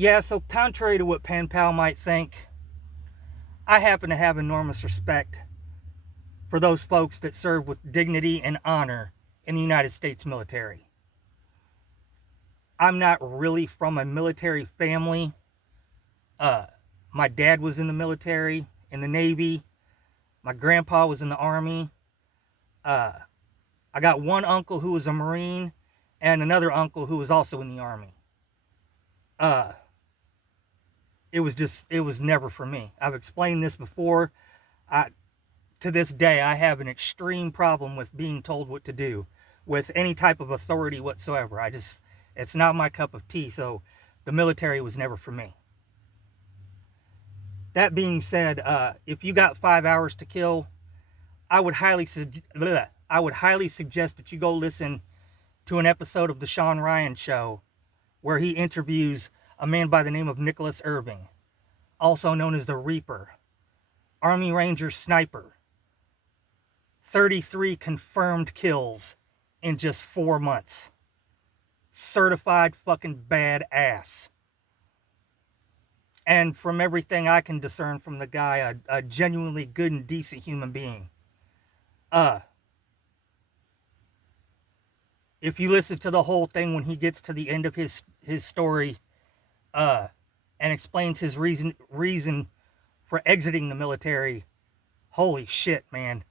Yeah, so contrary to what Pen Pal might think, I happen to have enormous respect for those folks that serve with dignity and honor in the United States military. I'm not really from a military family. Uh, my dad was in the military, in the Navy. My grandpa was in the Army. Uh, I got one uncle who was a Marine and another uncle who was also in the Army. Uh, it was never for me. I've explained this before. I, to this day, I have an extreme problem with being told what to do with any type of authority whatsoever. It's not my cup of tea. So the military was never for me. That being said, if you got 5 hours to kill, I would I would highly suggest that you go listen to an episode of the Sean Ryan Show where he interviews a man by the name of Nicholas Irving, also known as the Reaper, Army Ranger sniper. 33 confirmed kills in just 4 months. Certified fucking badass. And from everything I can discern from the guy, a genuinely good and decent human being. If you listen to the whole thing when he gets to the end of his story, and explains his reason for exiting the military, holy shit, man.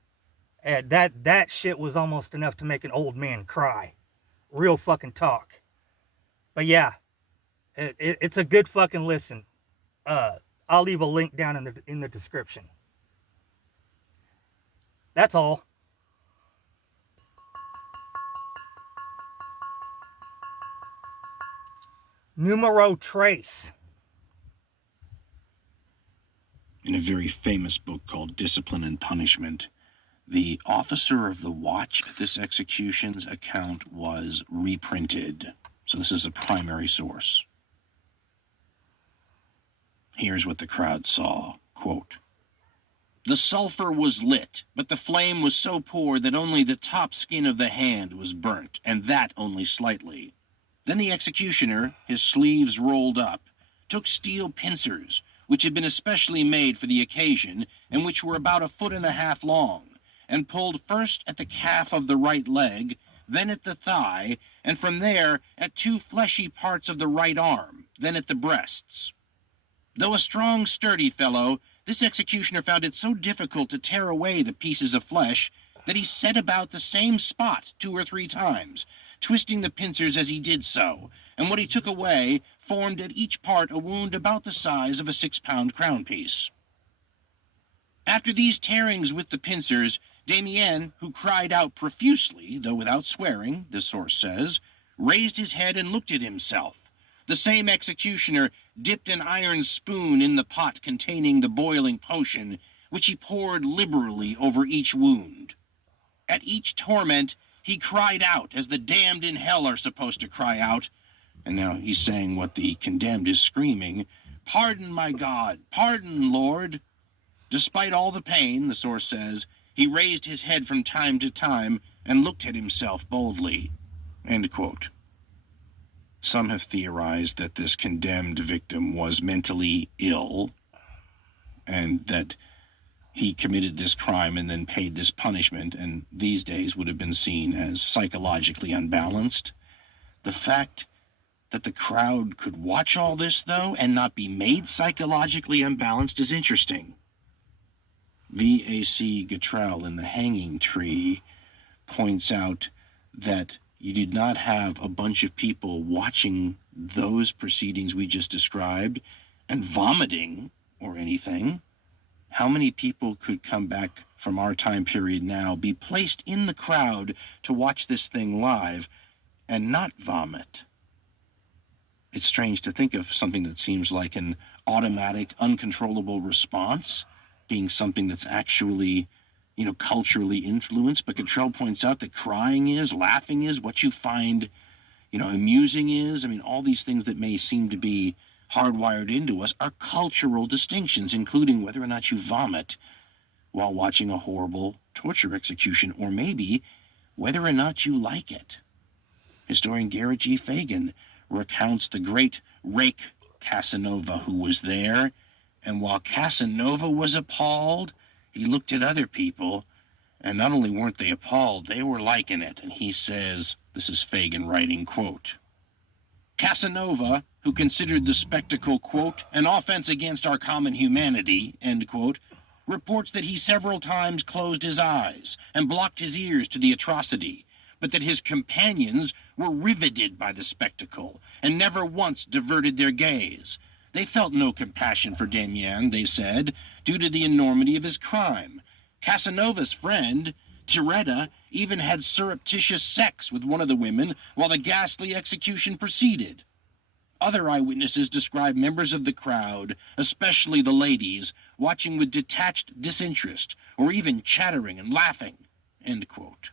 That shit was almost enough to make an old man cry. Real fucking talk. But yeah, it's a good fucking listen. I'll leave a link down in the description. That's all. Numero tres. In a very famous book called Discipline and Punishment, the officer of the watch at this execution's account was reprinted. So this is a primary source. Here's what the crowd saw. Quote, "The sulfur was lit, but the flame was so poor that only the top skin of the hand was burnt, and that only slightly. Then the executioner, his sleeves rolled up, took steel pincers, which had been especially made for the occasion, and which were about 1.5 feet long, and pulled first at the calf of the right leg, then at the thigh, and from there at 2 fleshy parts of the right arm, then at the breasts. Though a strong, sturdy fellow, this executioner found it so difficult to tear away the pieces of flesh that he set about the same spot 2 or 3 times, twisting the pincers as he did so, and what he took away formed at each part a wound about the size of a 6-pound crown piece. After these tearings with the pincers, Damien, who cried out profusely, though without swearing, the source says, raised his head and looked at himself. The same executioner dipped an iron spoon in the pot containing the boiling potion, which he poured liberally over each wound. At each torment, he cried out, as the damned in hell are supposed to cry out," and now he's saying what the condemned is screaming, "Pardon, my God, pardon, Lord." Despite all the pain, the source says, he raised his head from time to time and looked at himself boldly. End quote. Some have theorized that this condemned victim was mentally ill and that he committed this crime and then paid this punishment, and these days would have been seen as psychologically unbalanced. The fact that the crowd could watch all this, though, and not be made psychologically unbalanced is interesting. V.A.C. Gatrell in The Hanging Tree points out that you did not have a bunch of people watching those proceedings we just described and vomiting or anything. How many people could come back from our time period now, be placed in the crowd to watch this thing live, and not vomit? It's strange to think of something that seems like an automatic, uncontrollable response being something that's actually, culturally influenced. But Gatrell points out that crying is, laughing is, what you find, amusing is. All these things that may seem to be hardwired into us are cultural distinctions, including whether or not you vomit while watching a horrible torture execution, or maybe whether or not you like it. Historian Garrett G. Fagan recounts the great rake Casanova who was there, and while Casanova was appalled, he looked at other people, and not only weren't they appalled, they were liking it. And he says, this is Fagan writing, quote, Casanova, who considered the spectacle, quote, an offense against our common humanity, end quote, reports that he several times closed his eyes and blocked his ears to the atrocity, but that his companions were riveted by the spectacle and never once diverted their gaze. They felt no compassion for Damiens, they said, due to the enormity of his crime. Casanova's friend, Tiretta, even had surreptitious sex with one of the women while the ghastly execution proceeded. Other eyewitnesses describe members of the crowd, especially the ladies, watching with detached disinterest or even chattering and laughing, end quote.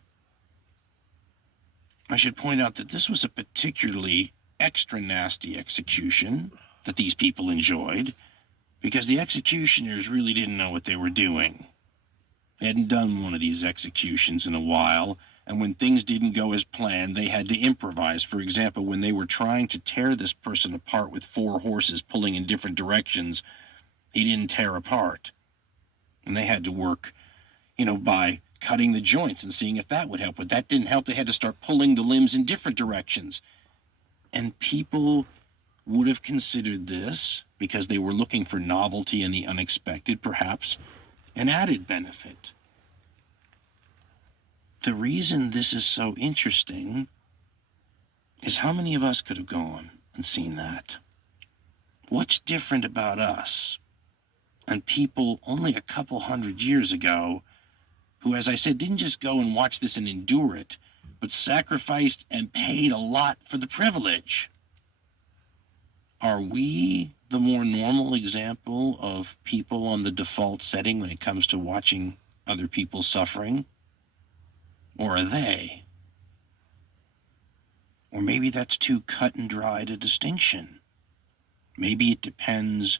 I should point out that this was a particularly extra nasty execution that these people enjoyed, because the executioners really didn't know what they were doing. They hadn't done one of these executions in a while, and when things didn't go as planned, they had to improvise. For example, when they were trying to tear this person apart with 4 horses pulling in different directions, he didn't tear apart. And they had to work, by cutting the joints and seeing if that would help. But that didn't help. They had to start pulling the limbs in different directions. And people would have considered this, because they were looking for novelty and the unexpected, perhaps an added benefit. The reason this is so interesting is how many of us could have gone and seen that? What's different about us and people only a couple hundred years ago who, as I said, didn't just go and watch this and endure it, but sacrificed and paid a lot for the privilege? Are we the more normal example of people on the default setting when it comes to watching other people suffering? Or are they? Or maybe that's too cut and dried a distinction. Maybe it depends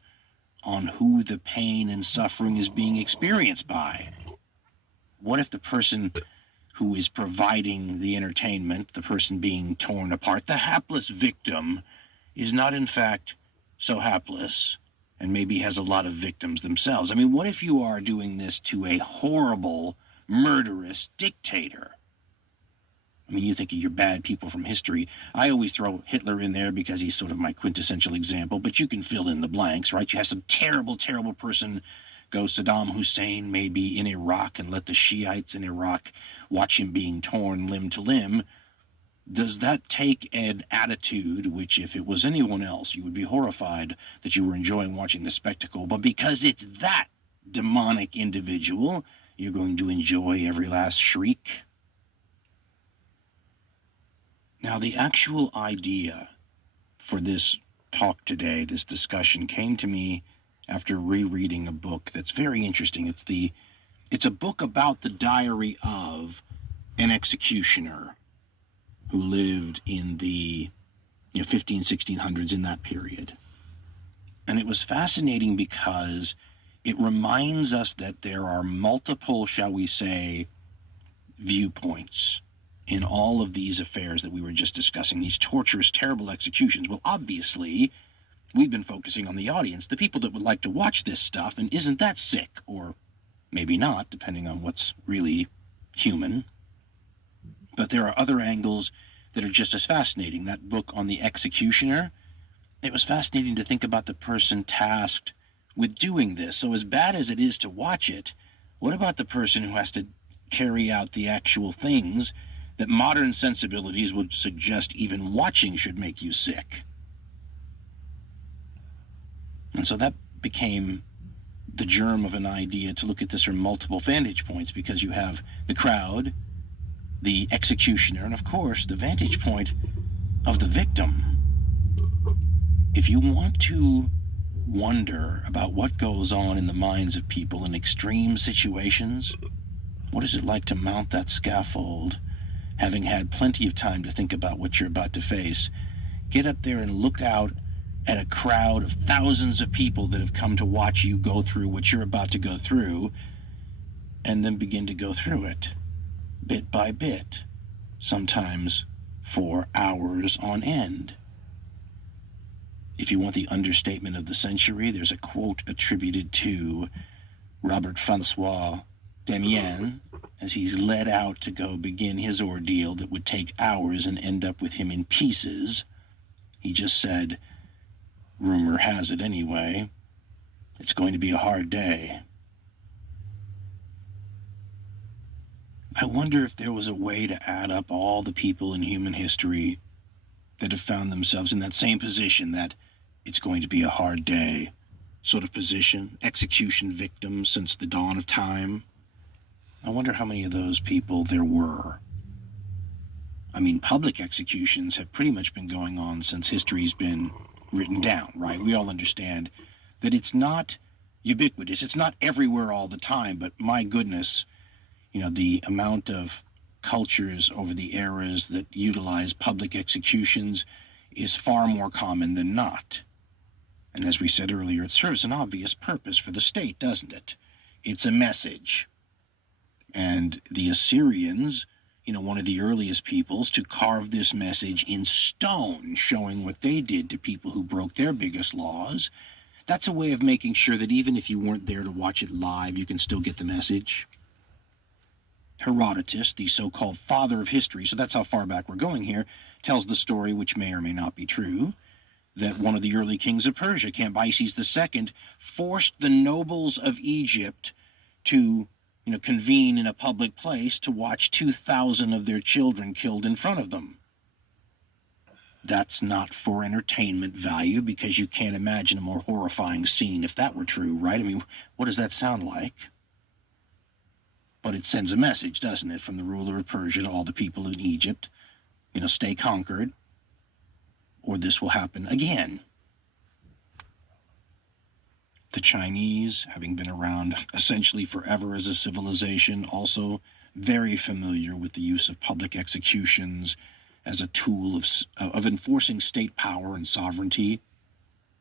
on who the pain and suffering is being experienced by. What if the person who is providing the entertainment, the person being torn apart, the hapless victim, is not in fact so hapless and maybe has a lot of victims themselves? I mean, what if you are doing this to a horrible, murderous dictator? I mean, you think of your bad people from history. I always throw Hitler in there because he's sort of my quintessential example, but you can fill in the blanks, right? You have some terrible, terrible person go Saddam Hussein maybe in Iraq and let the Shiites in Iraq watch him being torn limb to limb. Does that take an attitude, which if it was anyone else, you would be horrified that you were enjoying watching the spectacle, but because it's that demonic individual, you're going to enjoy every last shriek? Now, the actual idea for this talk today, this discussion, came to me after rereading a book that's very interesting. It's a book about the diary of an executioner who lived in the 1600s, in that period. And it was fascinating because it reminds us that there are multiple, shall we say, viewpoints in all of these affairs that we were just discussing, these torturous, terrible executions. Well, obviously, we've been focusing on the audience, the people that would like to watch this stuff, and isn't that sick? Or maybe not, depending on what's really human. But there are other angles that are just as fascinating. That book on the executioner, it was fascinating to think about the person tasked with doing this. So as bad as it is to watch it, what about the person who has to carry out the actual things that modern sensibilities would suggest even watching should make you sick? And so that became the germ of an idea to look at this from multiple vantage points, because you have the crowd, the executioner, and of course the vantage point of the victim. If you want to wonder about what goes on in the minds of people in extreme situations, what is it like to mount that scaffold, having had plenty of time to think about what you're about to face? Get up there and look out at a crowd of thousands of people that have come to watch you go through what you're about to go through, and then begin to go through it, bit by bit, sometimes for hours on end. If you want the understatement of the century, there's a quote attributed to Robert Francois Damien as he's led out to go begin his ordeal that would take hours and end up with him in pieces. He just said, rumor has it anyway, it's going to be a hard day. I wonder if there was a way to add up all the people in human history that have found themselves in that same position, that it's going to be a hard day sort of position, execution victims since the dawn of time. I wonder how many of those people there were. I mean, public executions have pretty much been going on since history's been written down, right? We all understand that it's not ubiquitous, it's not everywhere all the time, but my goodness, you know, the amount of cultures over the eras that utilize public executions is far more common than not. And as we said earlier, it serves an obvious purpose for the state, doesn't it? It's a message. And the Assyrians, you know, one of the earliest peoples to carve this message in stone, showing what they did to people who broke their biggest laws. That's a way of making sure that even if you weren't there to watch it live, you can still get the message. Herodotus, the so-called father of history, so that's how far back we're going here, tells the story, which may or may not be true, that one of the early kings of Persia, Cambyses II, forced the nobles of Egypt to, you know, convene in a public place to watch 2,000 of their children killed in front of them. That's not for entertainment value, because you can't imagine a more horrifying scene if that were true, right? I mean, what does that sound like? But it sends a message, doesn't it, from the ruler of Persia to all the people in Egypt, you know, stay conquered, or this will happen again. The Chinese, having been around essentially forever as a civilization, also very familiar with the use of public executions as a tool of enforcing state power and sovereignty.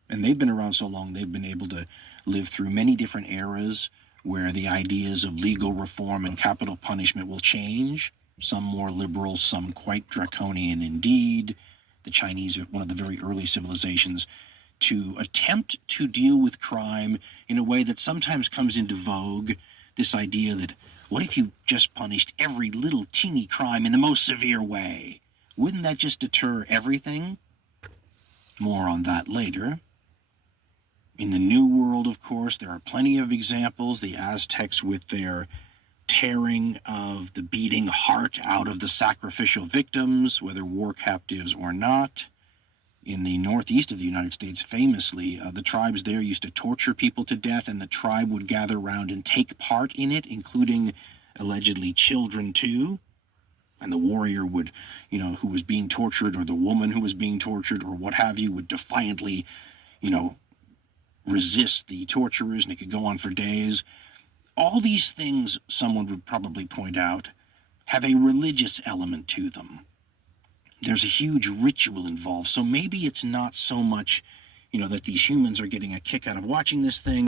And they've been around so long, they've been able to live through many different eras where the ideas of legal reform and capital punishment will change, some more liberal, some quite draconian indeed. The Chinese are one of the very early civilizations to attempt to deal with crime in a way that sometimes comes into vogue, this idea that, what if you just punished every little teeny crime in the most severe way? Wouldn't that just deter everything? More on that later. In the New World, of course, there are plenty of examples. The Aztecs with their tearing of the beating heart out of the sacrificial victims, whether war captives or not. In the northeast of the United States, famously, the tribes there used to torture people to death, and the tribe would gather around and take part in it, including allegedly children too. And the warrior would, you know, who was being tortured, or the woman who was being tortured, or what have you, would defiantly, you know, resist the torturers, and it could go on for days. All these things, someone would probably point out, have a religious element to them. There's a huge ritual involved, so maybe it's not so much, you know, that these humans are getting a kick out of watching this thing.